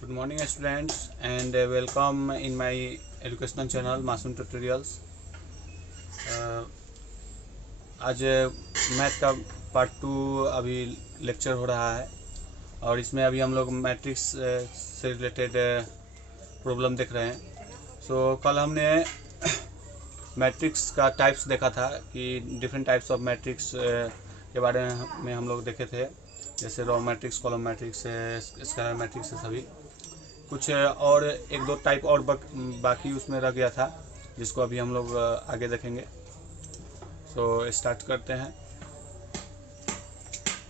Good morning students and welcome in my educational channel मासूम tutorials. आज math का part 2 अभी लेक्चर हो रहा है और इसमें अभी हम लोग मैट्रिक्स से रिलेटेड प्रॉब्लम देख रहे हैं। कल हमने मैट्रिक्स का टाइप्स देखा था कि डिफरेंट टाइप्स ऑफ मैट्रिक्स के बारे में हम लोग देखे थे, जैसे raw matrix, column matrix, scalar matrix सभी कुछ और एक दो टाइप और बाकी उसमें रह गया था, जिसको अभी हम लोग आगे देखेंगे। स्टार्ट करते हैं।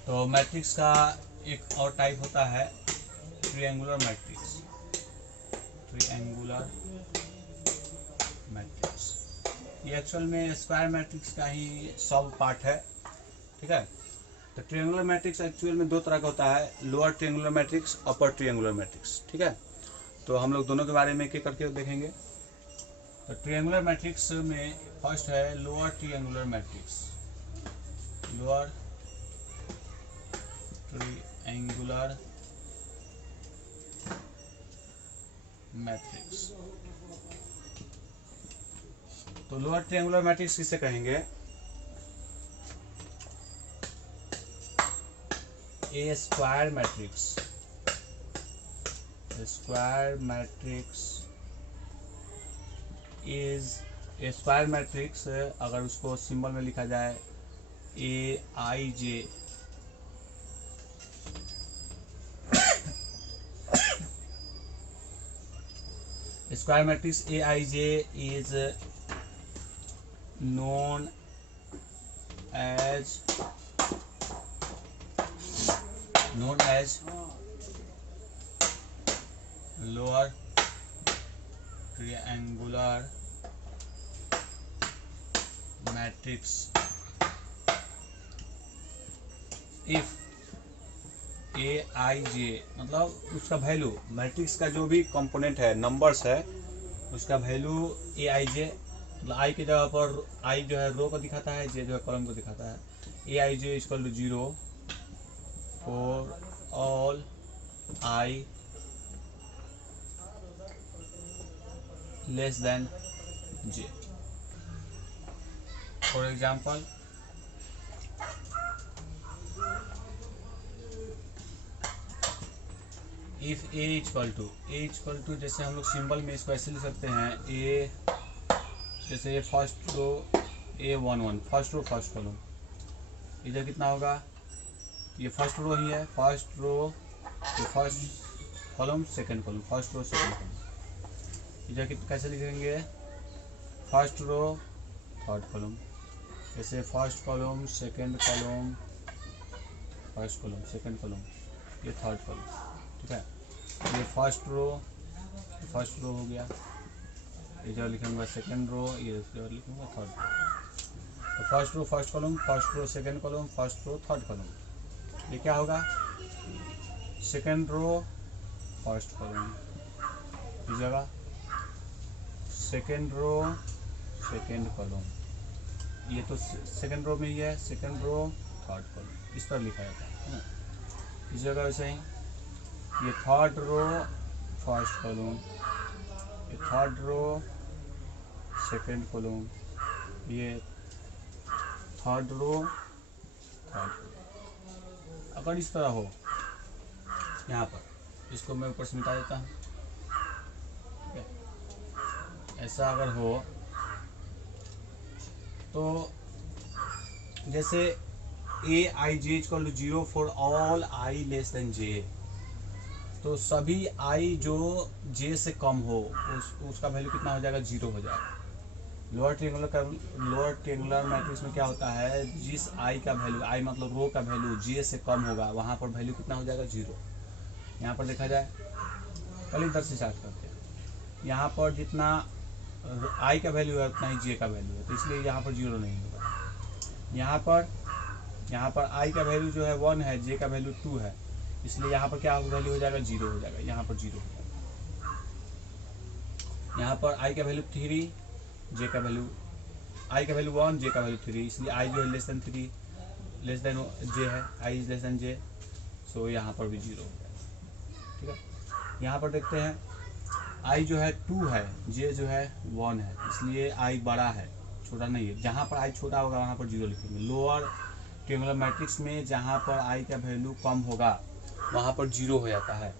तो मैट्रिक्स का एक और टाइप होता है ट्रायंगुलर मैट्रिक्स। ट्रायंगुलर मैट्रिक्स ये एक्चुअल में स्क्वायर मैट्रिक्स का ही सब पार्ट है, ठीक है। तो ट्रायंगुलर मैट्रिक्स एक्चुअल में दो तरह का होता है, लोअर ट्रायंगुलर मैट्रिक्स, अपर ट्रायंगुलर मैट्रिक्स, ठीक है। तो हम लोग दोनों के बारे में एक एक करके देखेंगे। तो ट्रायंगुलर मैट्रिक्स में फर्स्ट है lower triangular matrix. Lower triangular matrix. तो लोअर ट्रायंगुलर मैट्रिक्स किसे कहेंगे? A square matrix. Square matrix is a square matrix, अगर उसको सिंबल में लिखा जाए AIJ, square matrix AIJ is known as lower triangular matrix if AIJ मतलब उसका वैल्यू, मैट्रिक्स का जो भी कंपोनेंट है, नंबर्स है, उसका वैल्यू AIJ, मतलब आई की जगह पर आई जो है रो को दिखाता है, जे जो है कॉलम को दिखाता है। AIJ equal to 0 for all I less than J। For example, if A equal to जैसे हम लोग सिंबल में इसको ऐसे लिख सकते हैं, A जैसे ये first row A11, first row first column, इधर कितना होगा? ये फर्स्ट रो ही है, फर्स्ट रो ये first column second column, first row second column. इधर कैसे लिखेंगे? फर्स्ट रो थर्ड कॉलम, जैसे first column second column, first column second column, ये थर्ड कॉलम, ठीक है। ये फर्स्ट रो हो गया, इधर लिखूंगा सेकंड रो, ये इधर लिखूंगा थर्ड रो। तो first row first column, first row second column, first row third column. ये क्या होगा? सेकंड रो फर्स्ट कॉलम, इस जगह सेकंड रो सेकंड कॉलम, ये तो सेकंड रो में ही है, सेकंड रो थर्ड कॉलम, इस पर लिखा जाता है ना। इस जगह वैसे ही ये थर्ड रो फर्स्ट कॉलम, ये थर्ड रो सेकंड कॉलम, ये थर्ड रो थर्ड कॉलम। अगर इस तरह हो, यहाँ पर इसको मैं ऊपर से मिटा देता हूँ, ठीक है। ऐसा अगर हो तो जैसे AIJ equal to 0 for all I less than J, तो सभी आई जो J से कम हो उसका वैल्यू कितना हो जाएगा? 0 हो जाएगा। लोअर ट्रायंगुलर मैट्रिक्स में क्या होता है? जिस आई का वैल्यू, आई मतलब रो का वैल्यू J से कम होगा, वहाँ पर वैल्यू कितना हो जाएगा? 0। यहाँ पर देखा जाए, पहले इधर से स्टार्ट करते हैं। यहाँ पर जितना आई का वैल्यू है उतना ही J का वैल्यू है, तो इसलिए यहाँ पर 0 नहीं होगा। यहाँ पर आई का वैल्यू जो है 1 है, J का वैल्यू 2 है, इसलिए यहाँ पर क्या वैल्यू हो जाएगा? 0 हो जाएगा। यहाँ पर 0 हो जाएगा। यहाँ पर आई का वैल्यू 3, J का वैल्यू, आई का वैल्यू 1, J का वैल्यू 3, इसलिए आई जो है less than 3, less than J है, I is less than J, सो यहाँ पर भी 0 हो जाएगा, ठीक है। यहाँ पर देखते हैं आई जो है 2 है, जे जो है 1 है, इसलिए आई बड़ा है, छोटा नहीं है। जहाँ पर आई छोटा होगा वहाँ पर 0 लिखेंगे। लोअर ट्रायंगुलर मैट्रिक्स में जहाँ पर आई का वैल्यू कम होगा वहाँ पर 0 हो जाता है,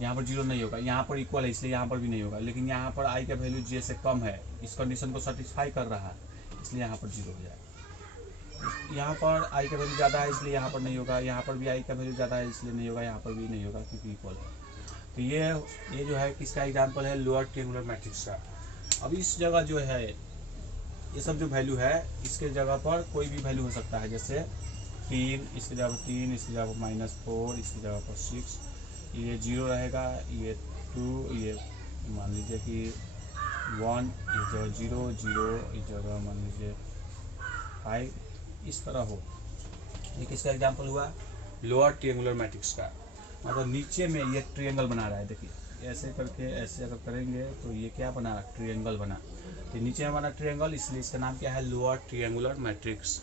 यहाँ पर 0 नहीं होगा। यहाँ पर इक्वल है इसलिए यहाँ पर भी नहीं होगा, लेकिन यहाँ पर आई का वैल्यू जे से कम है, इस कंडीशन को सेटिस्फाई कर रहा है, इसलिए यहाँ पर 0 हो जाएगा। यहाँ पर आई का वैल्यू ज़्यादा है इसलिए यहाँ पर नहीं होगा, यहाँ पर भी आई का वैल्यू ज़्यादा है इसलिए नहीं होगा, यहाँ पर भी नहीं होगा क्योंकि इक्वल है। तो ये जो है किसका एग्जाम्पल है, लोअर ट्रायंगुलर मैट्रिक्स का। अब इस जगह जो है ये सब जो वैल्यू है इसके जगह पर कोई भी वैल्यू हो सकता है, जैसे 3 इसकी जगह पर 3, इसकी जगह पर -4, इसकी जगह पर 6, ये 0 रहेगा, ये 2, ये मान लीजिए कि 1, इस जगह 0 0, इस जगह मान लीजिए 5, इस तरह हो। ये किसका एग्जाम्पल हुआ, लोअर ट्रायंगुलर मैट्रिक्स का। मतलब नीचे में ये ट्रायंगल बना रहा है, देखिए ऐसे करके ऐसे अगर करेंगे तो ये क्या बना, ट्रायंगल बना। तो नीचे में बना ट्रायंगल, इसलिए इसका नाम क्या है, लोअर ट्रायंगुलर मैट्रिक्स।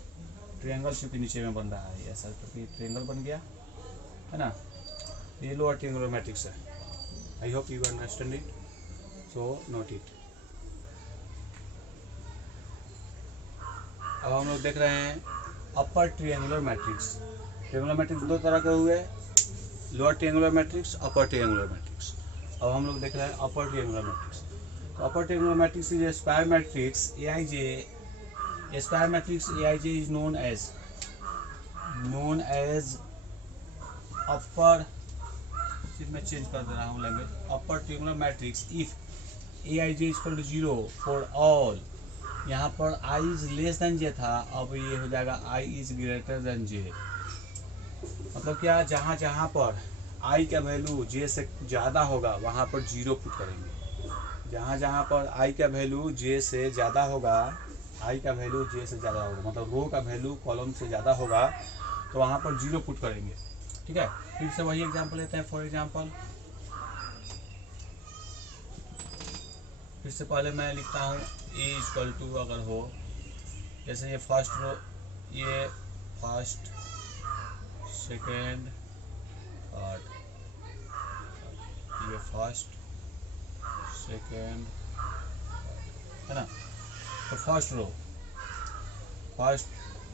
ट्रायंगल क्योंकि नीचे में बन रहा है, ऐसा करके ट्रायंगल बन गया है ना। ये लोअर ट्रायंगुलर मैट्रिक्स है। I hope you understand it, so note it. अब हम लोग देख रहे हैं अपर ट्रायंगुलर मैट्रिक्स। ट्रायंगुलर मैट्रिक्स दो तरह के हुए, लोअर ट्रायंगुलर मैट्रिक्स, अपर ट्रायंगुलर मैट्रिक्स। अब हम लोग देख रहे हैं अपर ट्रायंगुलर मैट्रिक्स। तो upper triangular matrix is square matrix AIJ। Square matrix AIJ is known as upper, सिर्फ मैं चेंज कर दे रहा हूँ language, upper triangular matrix if AIJ equal to 0 for all. यहाँ पर I is less than J था, अब ये हो जाएगा I is greater than J। मतलब क्या, जहाँ जहाँ पर I का वैल्यू J से ज़्यादा होगा वहाँ पर 0 पुट करेंगे। जहाँ जहाँ पर I का वैल्यू J से ज़्यादा होगा, I का वैल्यू J से ज़्यादा होगा, मतलब रो का वैल्यू कॉलम से ज़्यादा होगा तो वहाँ पर 0 पुट करेंगे। ठीक है, फिर से वही एग्जाम्पल लेते हैं। फॉर एग्जाम्पल फिर से पहले मैं लिखता हूँ A इक्वल टू अगर हो, जैसे ये फर्स्ट रो, ये फर्स्ट सेकेंड थर्ड, ये फर्स्ट सेकेंड है ना। तो फर्स्ट रो,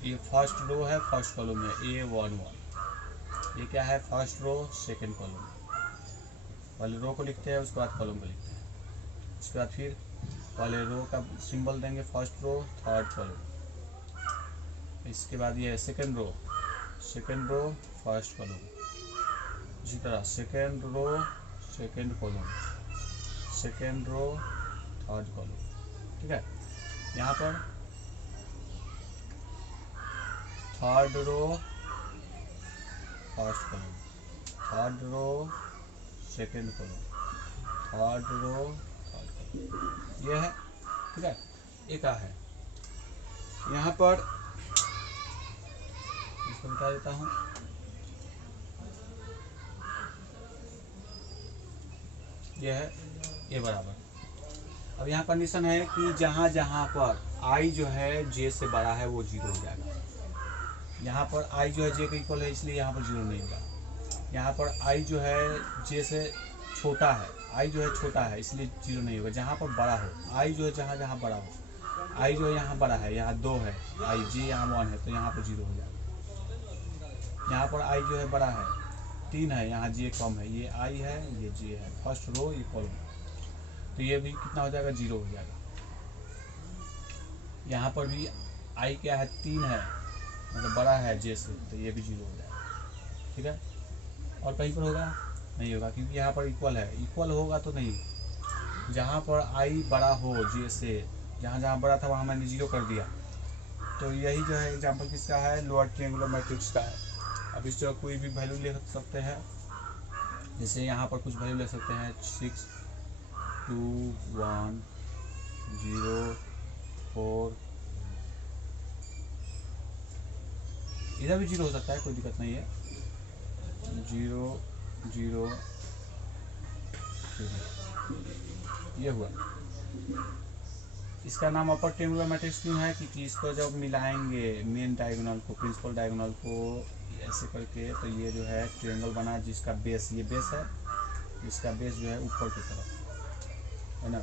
ये फर्स्ट रो है, फर्स्ट कॉलम में A11, ये क्या है, फर्स्ट रो सेकेंड कॉलम। पहले रो को लिखते हैं उसके बाद कॉलम को लिखते हैं, उसके बाद फिर पहले रो का सिंबल देंगे फर्स्ट रो थर्ड कॉलम, इसके बाद ये सेकेंड रो फर्स्ट कॉलम, इसी तरह second row second column, second row third column. ठीक है, यहाँ पर third row first column, third row second column, third row third column, ये है। ठीक है, एक है यहाँ पर, इसको बता देता हूँ। ये है A बराबर। अब यहाँ कंडीशन है कि जहाँ जहाँ पर I जो है J से बड़ा है वो 0 हो जाएगा। यहाँ पर I जो है J के इक्वल है इसलिए यहाँ पर 0 नहीं होगा। यहाँ पर I जो है J से छोटा है, I जो है छोटा है इसलिए 0 नहीं होगा। जहाँ पर बड़ा हो, I जो है जहाँ जहाँ बड़ा हो, I जो है यहाँ बड़ा है, यहाँ 2 है I, J यहाँ 1 है तो यहाँ पर 0 हो जाएगा। यहाँ पर I जो है बड़ा है 3 है, यहाँ J कम है, ये I है ये J है, फर्स्ट रो ये कॉलम, तो ये भी कितना हो जाएगा, 0 हो जाएगा। यहाँ पर भी I क्या है 3 है, मतलब बड़ा है J से, तो ये भी 0 हो जाएगा। ठीक है, और कहीं पर होगा नहीं होगा क्योंकि यहाँ पर इक्वल है, इक्वल होगा तो नहीं। जहाँ पर I बड़ा हो J से, जहाँ जहाँ बड़ा था वहाँ मैंने 0 कर दिया। तो यही जो है एग्जाम्पल किसका है, लोअर ट्रायंगुलर मैट्रिक्स का है। अब इस जगह कोई भी वैल्यू ले सकते हैं, जैसे यहाँ पर कुछ वैल्यू ले सकते हैं 6 2 1 0 4, इधर भी 0 हो सकता है, कोई दिक्कत नहीं है, 0 0 ये हुआ। इसका नाम अपर ट्रायंगुलर मैट्रिक्स क्यों है, क्योंकि इसको जब मिलाएंगे मेन डायगोनल को प्रिंसिपल डायगोनल को ऐसे करके, तो ये जो है ट्रायंगल बना जिसका बेस, ये बेस है इसका बेस जो है ऊपर की तरफ है ना,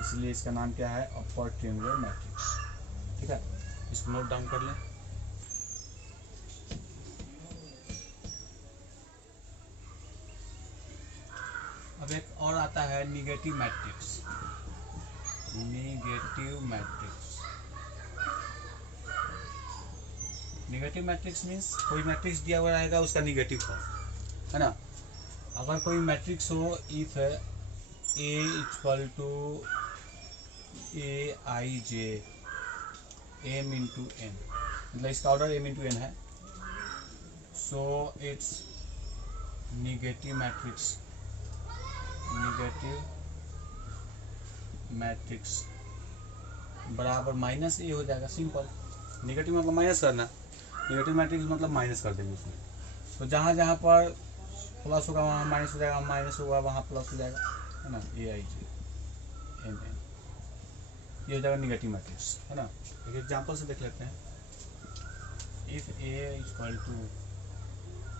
इसलिए इसका नाम क्या है, अपर ट्रायंगुलर मैट्रिक्स। ठीक है, इसको नोट डाउन कर लें। अब एक और आता है negative matrix. Negative matrix, negative matrix means कोई मैट्रिक्स दिया हुआ रहेगा उसका निगेटिव फॉर्म है ना। अगर कोई मैट्रिक्स हो, if A equal to A I J M into N, मतलब इसका ऑर्डर एम इंटू एन है, so it's negative matrix. Negative matrix बराबर माइनस ए हो जाएगा, सिंपल। निगेटिव मतलब माइनस करना, निगेटिव मैट्रिक्स मतलब माइनस कर देंगे उसमें। तो जहाँ जहाँ पर प्लस होगा वहाँ माइनस हो जाएगा, माइनस होगा वहाँ प्लस हो जाएगा, है ना। ए आई जे एम एन, ये हो जाएगा निगेटिव मैट्रिक्स, है ना। एक एग्जाम्पल से देख लेते हैं। If A equal to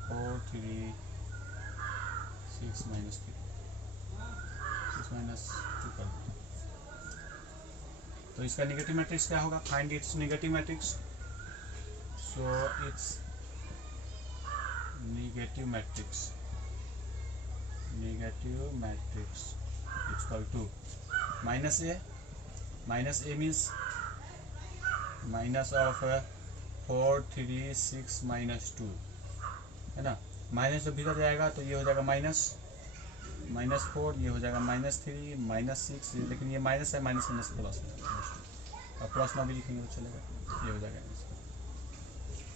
4 3 6 minus 3 6 minus 2 कर, तो इसका निगेटिव मैट्रिक्स क्या होगा, find its negative matrix. So it's negative matrix, negative matrix equal to minus A means minus of 4 3 6 minus 2, है ना। माइनस जब भीतर जाएगा तो ये हो जाएगा -4, ये हो जाएगा -3 -6, लेकिन ये माइनस है, माइनस माइनस प्लस है, और प्लस ना भी लिखेंगे तो चलेगा, ये हो जाएगा।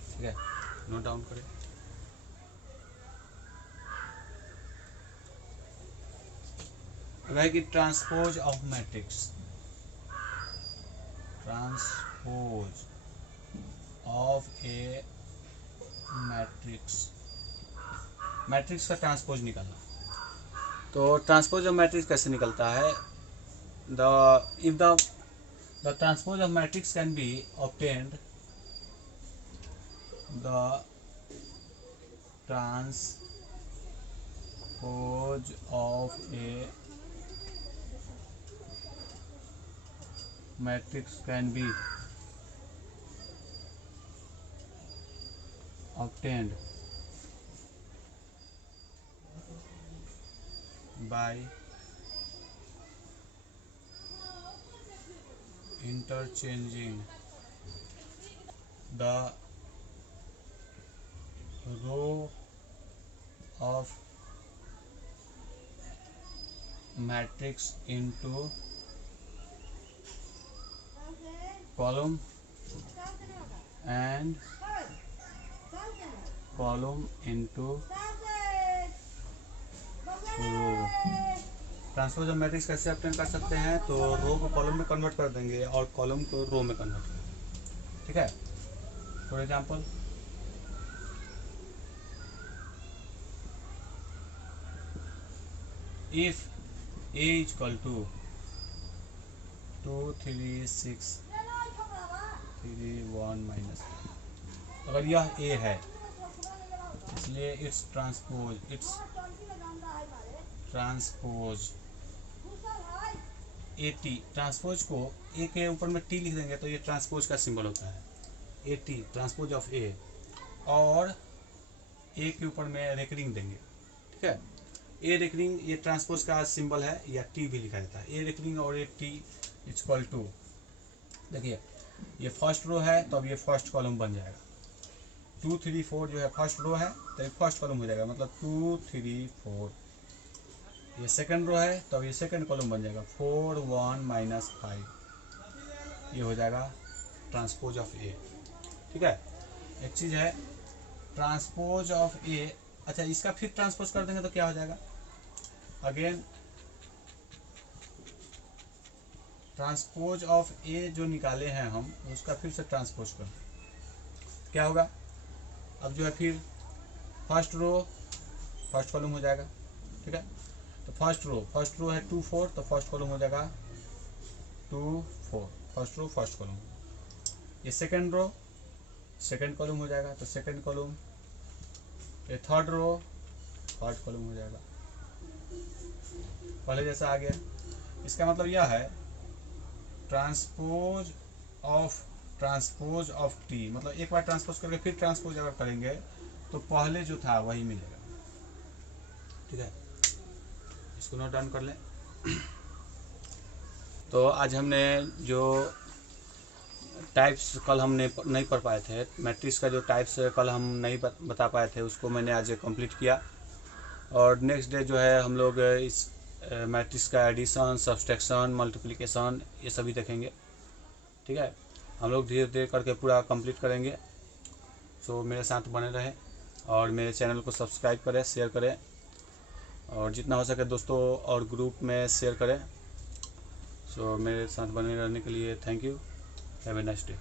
ठीक है, नोट डाउन करें। कि transpose of matrix, transpose of A matrix, matrix का ट्रांसपोज निकालना। तो ट्रांसपोज ऑफ मैट्रिक्स कैसे निकलता है, if the transpose of matrix can be obtained, the transpose of a matrix can be obtained by interchanging the row of matrix into column and column into row। Transpose of matrix कैसे obtain कर सकते हैं, तो रो को column में convert कर देंगे और कॉलम को रो में कन्वर्ट कर देंगे। ठीक है, for example if a equal to 2 3 6 3 1 minus, अगर यह a है इसलिए it's transpose A T, transpose को ए के ऊपर में टी लिख देंगे तो ये ट्रांसपोज का सिंबल होता है, ए टी ट्रांसपोज ऑफ ए, और ए के ऊपर में रेकरिंग देंगे। ठीक है, ए रेकरिंग ये ट्रांसपोज का सिंबल है, या टी भी लिखा जाता है, ए रेकरिंग और ए टी इक्वल टू, देखिए ये फर्स्ट रो है तो अब ये फर्स्ट कॉलम बन जाएगा, 2 3 4 जो है फर्स्ट रो है तो ये फर्स्ट कॉलम हो जाएगा, मतलब 2 3 4। ये सेकंड रो है तो अब ये सेकंड कॉलम बन जाएगा, 4 1 माइनस 5, ये हो जाएगा ट्रांसपोज ऑफ ए। ठीक है, एक चीज़ है ट्रांसपोज ऑफ ए, अच्छा इसका फिर ट्रांसपोज कर देंगे तो क्या हो जाएगा, अगेन ट्रांसपोज ऑफ ए जो निकाले हैं हम उसका फिर से ट्रांसपोज कर, क्या होगा, अब जो है फिर फर्स्ट रो फर्स्ट कॉलम हो जाएगा। ठीक है, तो फर्स्ट रो है 2 4, तो फर्स्ट कॉलम हो जाएगा 2 4, फर्स्ट रो फर्स्ट कॉलम। ये सेकंड रो सेकंड कॉलम हो जाएगा, तो सेकंड कॉलम। ये थर्ड रो थर्ड कॉलम हो जाएगा, पहले जैसा आ गया। इसका मतलब यह है ट्रांसपोज ऑफ टी, मतलब एक बार ट्रांसपोज करके फिर ट्रांसपोज अगर करेंगे तो पहले जो था वही मिलेगा। ठीक है, इसको नोट डाउन कर लें। तो आज हमने जो टाइप्स कल हमने नहीं पढ़ पाए थे, मैट्रिक्स का जो टाइप्स कल हम नहीं बता पाए थे, उसको मैंने आज कंप्लीट किया। और नेक्स्ट डे जो है हम लोग इस मैट्रिक्स का एडिशन, सब्सट्रैक्शन, मल्टीप्लिकेशन ये सभी देखेंगे। ठीक है, हम लोग धीरे धीरे करके पूरा कंप्लीट करेंगे। सो मेरे साथ बने रहें और मेरे चैनल को सब्सक्राइब करें, शेयर करें और जितना हो सके दोस्तों और ग्रुप में शेयर करें। सो मेरे साथ बने रहने के लिए thank you. Have a nice day.